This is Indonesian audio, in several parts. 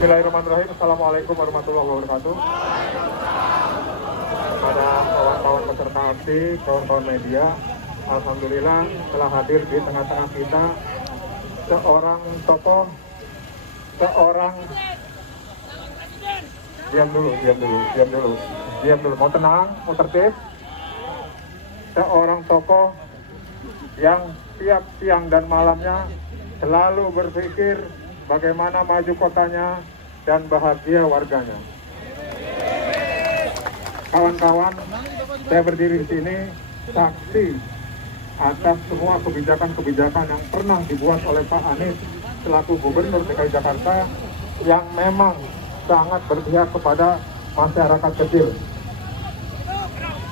Bismillahirrahmanirrahim. Assalamualaikum warahmatullahi wabarakatuh. Pada kawan-kawan peserta aksi, kawan-kawan media, alhamdulillah telah hadir di tengah-tengah kita seorang tokoh, diam dulu, mau tenang, mau tertib. Seorang tokoh yang tiap siang dan malamnya selalu berpikir bagaimana maju kotanya dan bahagia warganya. Kawan-kawan, saya berdiri di sini saksi atas semua kebijakan-kebijakan yang pernah dibuat oleh Pak Anies selaku Gubernur DKI Jakarta yang memang sangat berpihak kepada masyarakat kecil.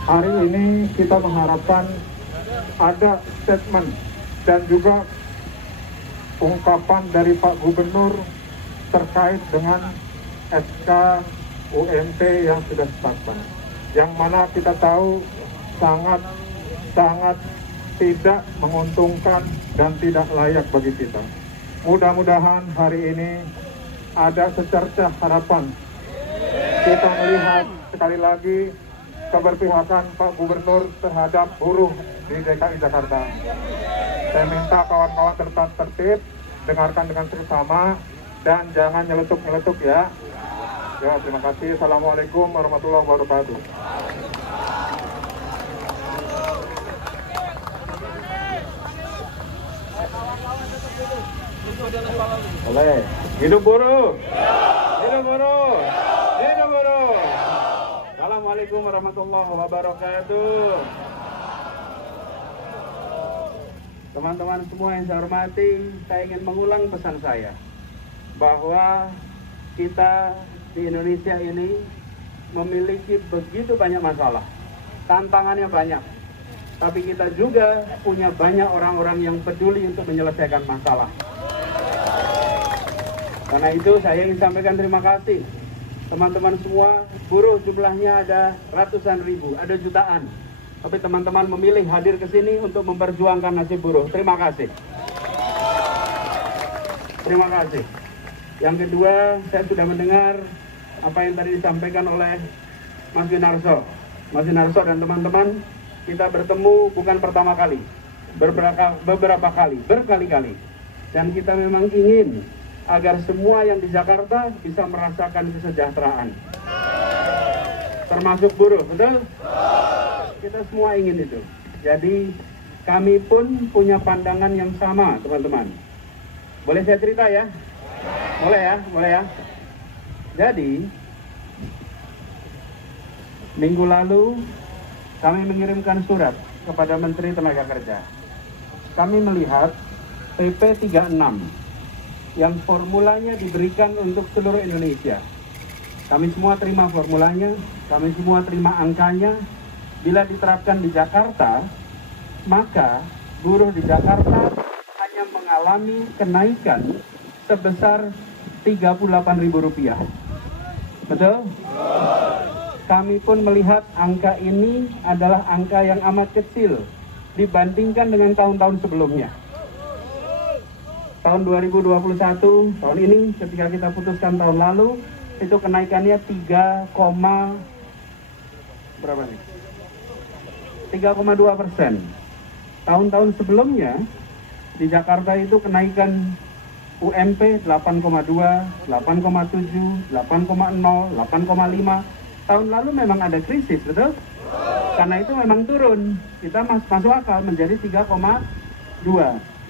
Hari ini kita mengharapkan ada statement dan juga ungkapan dari Pak Gubernur terkait dengan SK UMP yang sudah ditetapkan, yang mana kita tahu sangat tidak menguntungkan dan tidak layak bagi kita. Mudah-mudahan hari ini ada secercah harapan. Kita melihat sekali lagi keberpihakan Pak Gubernur terhadap buruh di DKI Jakarta. Saya minta kawan-kawan tetap tertib, dengarkan dengan seksama, dan jangan nyeletuk-nyeletuk ya. Ya, terima kasih. Assalamualaikum warahmatullahi wabarakatuh. Oleh, hidup buruh, hidup buruh, hidup buruh. Assalamualaikum warahmatullahi wabarakatuh. Teman-teman semua yang saya hormati, saya ingin mengulang pesan saya bahwa kita di Indonesia ini memiliki begitu banyak masalah, tantangannya banyak, tapi kita juga punya banyak orang-orang yang peduli untuk menyelesaikan masalah. Karena itu saya ingin sampaikan terima kasih teman-teman semua. Buruh jumlahnya ada ratusan ribu, ada jutaan. Tapi teman-teman memilih hadir ke sini untuk memperjuangkan nasib buruh. Terima kasih. Terima kasih. Yang kedua, saya sudah mendengar apa yang tadi disampaikan oleh Mas Winarso. Mas Winarso dan teman-teman, kita bertemu bukan pertama kali, beberapa kali, berkali-kali. Dan kita memang ingin agar semua yang di Jakarta bisa merasakan kesejahteraan. Termasuk buruh, betul? Kita semua ingin itu. Jadi kami pun punya pandangan yang sama, teman-teman. Boleh saya cerita ya? Boleh ya. Jadi minggu lalu kami mengirimkan surat kepada Menteri Tenaga Kerja. Kami melihat PP 36 yang formulanya diberikan untuk seluruh Indonesia. Kami semua terima formulanya, kami semua terima angkanya. Bila diterapkan di Jakarta, maka buruh di Jakarta hanya mengalami kenaikan sebesar Rp38.000. Betul? Kami pun melihat angka ini adalah angka yang amat kecil dibandingkan dengan tahun-tahun sebelumnya. Tahun 2021, tahun ini ketika kita putuskan tahun lalu, itu kenaikannya 3,2%. Tahun-tahun sebelumnya di Jakarta itu kenaikan UMP 8,2, 8,7, 8,0, 8,5. Tahun lalu memang ada krisis, betul? Karena itu memang turun. Kita masuk akal menjadi 3,2.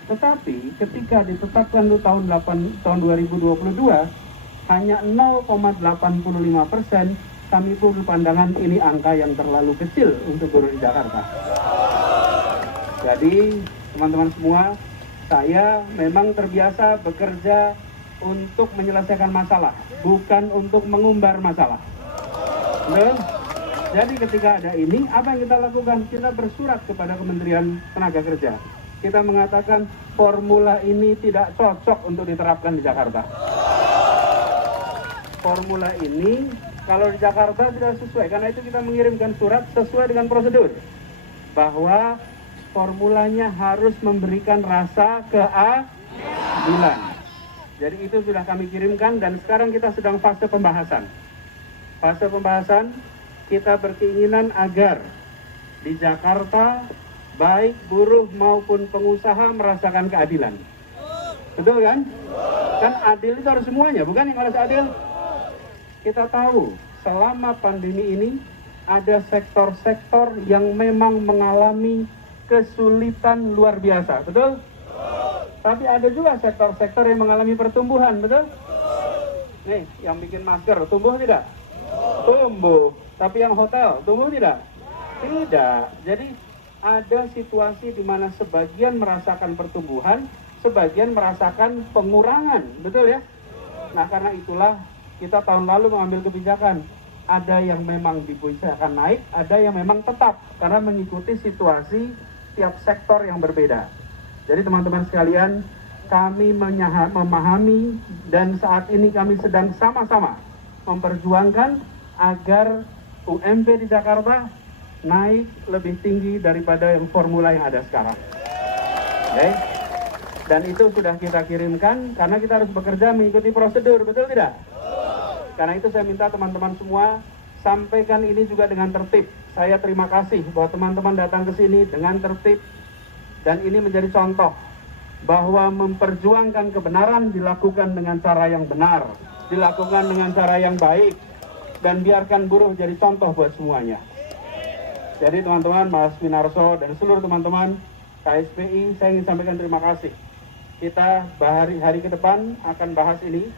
Tetapi ketika ditetapkan di tahun 2022 hanya 0,85%, kami pun berpandangan ini angka yang terlalu kecil untuk buruh di Jakarta. Jadi teman-teman semua, saya memang terbiasa bekerja untuk menyelesaikan masalah, bukan untuk mengumbar masalah. Betul? Jadi ketika ada ini, apa yang kita lakukan? Kita bersurat kepada Kementerian Tenaga Kerja. Kita mengatakan formula ini tidak cocok untuk diterapkan di Jakarta. Formula ini kalau di Jakarta tidak sesuai, karena itu kita mengirimkan surat sesuai dengan prosedur bahwa formulanya harus memberikan rasa keadilan. Jadi itu sudah kami kirimkan dan sekarang kita sedang fase pembahasan. Fase pembahasan, kita berkeinginan agar di Jakarta baik buruh maupun pengusaha merasakan keadilan. Betul kan? Kan adil itu harus semuanya, bukan yang harus adil. Kita tahu selama pandemi ini ada sektor-sektor yang memang mengalami kesulitan luar biasa, betul? Tapi ada juga sektor-sektor yang mengalami pertumbuhan, betul? Nih, yang bikin masker, tumbuh tidak? Tumbuh. Tapi yang hotel, tumbuh tidak? Tidak. Jadi ada situasi di mana sebagian merasakan pertumbuhan, sebagian merasakan pengurangan, betul ya? Nah, karena itulah kita tahun lalu mengambil kebijakan. Ada yang memang diperkirakan naik, ada yang memang tetap, karena mengikuti situasi tiap sektor yang berbeda. Jadi teman-teman sekalian, kami memahami dan saat ini kami sedang sama-sama memperjuangkan agar UMP di Jakarta naik lebih tinggi daripada yang formula yang ada sekarang. Okay? Dan itu sudah kita kirimkan karena kita harus bekerja mengikuti prosedur, betul tidak? Karena itu saya minta teman-teman semua sampaikan ini juga dengan tertib. Saya terima kasih bahwa teman-teman datang ke sini dengan tertib dan ini menjadi contoh bahwa memperjuangkan kebenaran dilakukan dengan cara yang benar, dilakukan dengan cara yang baik, dan biarkan buruh jadi contoh buat semuanya. Jadi teman-teman, Mas Winarso dan seluruh teman-teman KSPI, saya ingin sampaikan terima kasih. Kita hari ke depan akan bahas ini.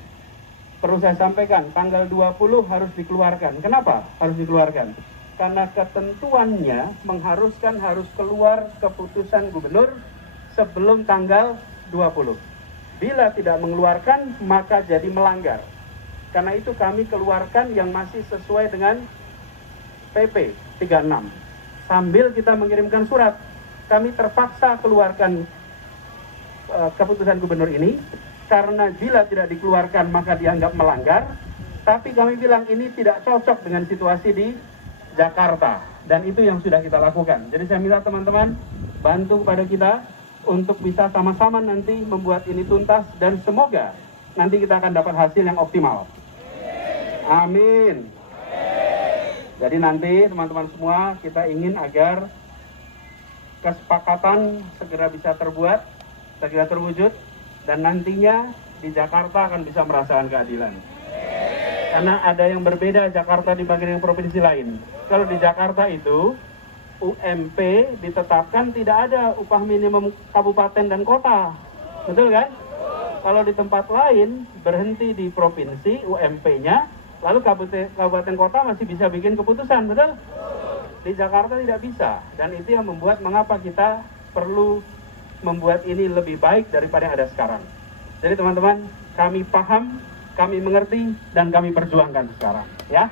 Perlu saya sampaikan, tanggal 20 harus dikeluarkan. Kenapa harus dikeluarkan? Karena ketentuannya mengharuskan harus keluar keputusan gubernur sebelum tanggal 20. Bila tidak mengeluarkan, maka jadi melanggar. Karena itu kami keluarkan yang masih sesuai dengan PP 36. Sambil kita mengirimkan surat, kami terpaksa keluarkan keputusan gubernur ini, karena bila tidak dikeluarkan maka dianggap melanggar. Tapi kami bilang ini tidak cocok dengan situasi di Jakarta, dan itu yang sudah kita lakukan. Jadi saya minta teman-teman bantu kepada kita untuk bisa sama-sama nanti membuat ini tuntas, dan semoga nanti kita akan dapat hasil yang optimal. Amin. Jadi nanti teman-teman semua, kita ingin agar kesepakatan segera bisa terbuat, segera terwujud, dan nantinya di Jakarta akan bisa merasakan keadilan. Karena ada yang berbeda Jakarta dibanding provinsi lain. Kalau di Jakarta itu UMP ditetapkan tidak ada upah minimum kabupaten dan kota, betul kan? Kalau di tempat lain berhenti di provinsi UMP-nya, lalu kabupaten kota masih bisa bikin keputusan, betul? Di Jakarta tidak bisa, dan itu yang membuat mengapa kita perlu membuat ini lebih baik daripada yang ada sekarang. Jadi teman-teman, kami paham, kami mengerti, dan kami perjuangkan sekarang, ya.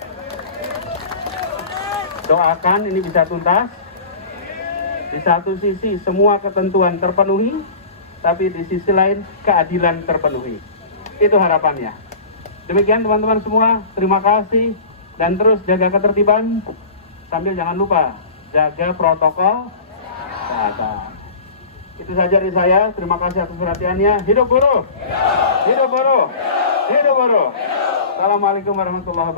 Doakan ini bisa tuntas. Di satu sisi semua ketentuan terpenuhi, tapi di sisi lain keadilan terpenuhi. Itu harapannya. Demikian teman-teman semua, terima kasih, dan terus jaga ketertiban, sambil jangan lupa jaga protokol kesehatan. Itu saja dari saya. Terima kasih atas perhatiannya. Hidup buruh! Hidup buruh! Hidup buruh! Assalamualaikum warahmatullahi wabarakatuh.